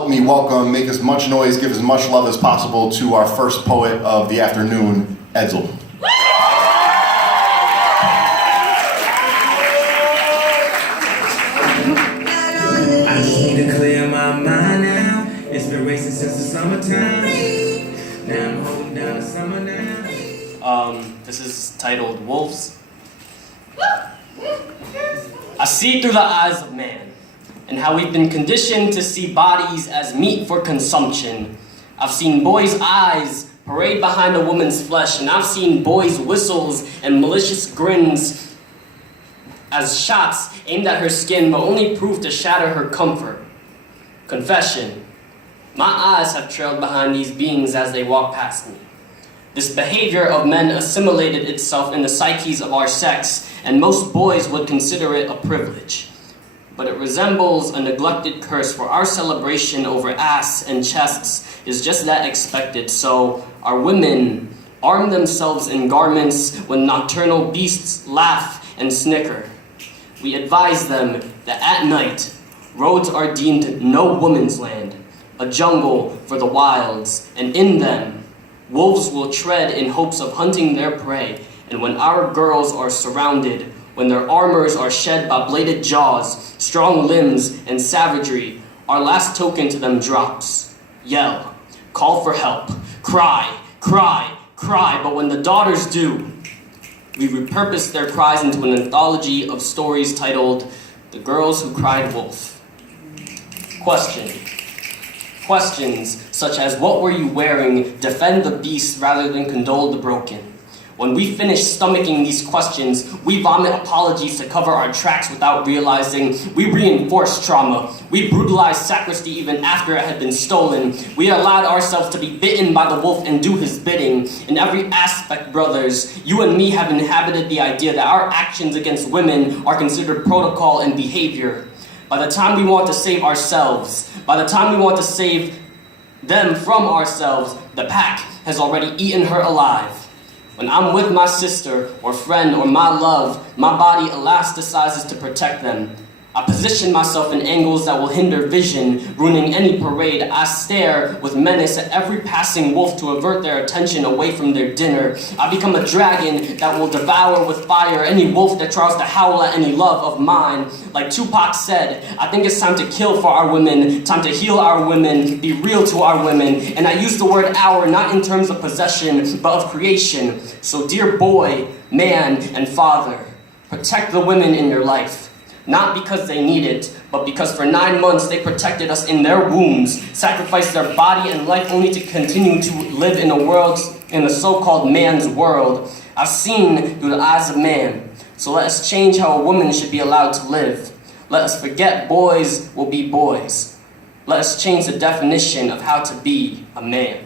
Help me welcome, make as much noise, give as much love as possible to our first poet of the afternoon, Edsel. I just need to clear my mind now. It's been racing since the summertime. Now I'm holding down the summer now. This is titled Wolves. I see through the eyes of man, and how we've been conditioned to see bodies as meat for consumption. I've seen boys' eyes parade behind a woman's flesh, and I've seen boys' whistles and malicious grins as shots aimed at her skin, but only proved to shatter her comfort. Confession. My eyes have trailed behind these beings as they walk past me. This behavior of men assimilated itself in the psyches of our sex, and most boys would consider it a privilege. But it resembles a neglected curse, for our celebration over ass and chests is just that expected. So our women arm themselves in garments when nocturnal beasts laugh and snicker. We advise them that at night, roads are deemed no woman's land, a jungle for the wilds, and in them, wolves will tread in hopes of hunting their prey. And when our girls are surrounded, when their armors are shed by bladed jaws, strong limbs, and savagery, our last token to them drops. Yell, call for help, cry, cry, cry, but when the daughters do, we repurpose their cries into an anthology of stories titled The Girls Who Cried Wolf. Question. Questions such as, what were you wearing, defend the beast rather than condole the broken. When we finish stomaching these questions, we vomit apologies to cover our tracks without realizing we reinforce trauma. We brutalized sacristy even after it had been stolen. We allowed ourselves to be bitten by the wolf and do his bidding. In every aspect, brothers, you and me have inhabited the idea that our actions against women are considered protocol and behavior. By the time we want to save ourselves, by the time we want to save them from ourselves, the pack has already eaten her alive. When I'm with my sister or friend or my love, my body elasticizes to protect them. I position myself in angles that will hinder vision, ruining any parade. I stare with menace at every passing wolf to avert their attention away from their dinner. I become a dragon that will devour with fire any wolf that tries to howl at any love of mine. Like Tupac said, I think it's time to kill for our women, time to heal our women, be real to our women. And I use the word our not in terms of possession, but of creation. So dear boy, man, and father, protect the women in your life. Not because they need it, but because for 9 months they protected us in their wombs, sacrificed their body and life only to continue to live in the so-called man's world. I've seen through the eyes of man. So let us change how a woman should be allowed to live. Let us forget boys will be boys. Let us change the definition of how to be a man.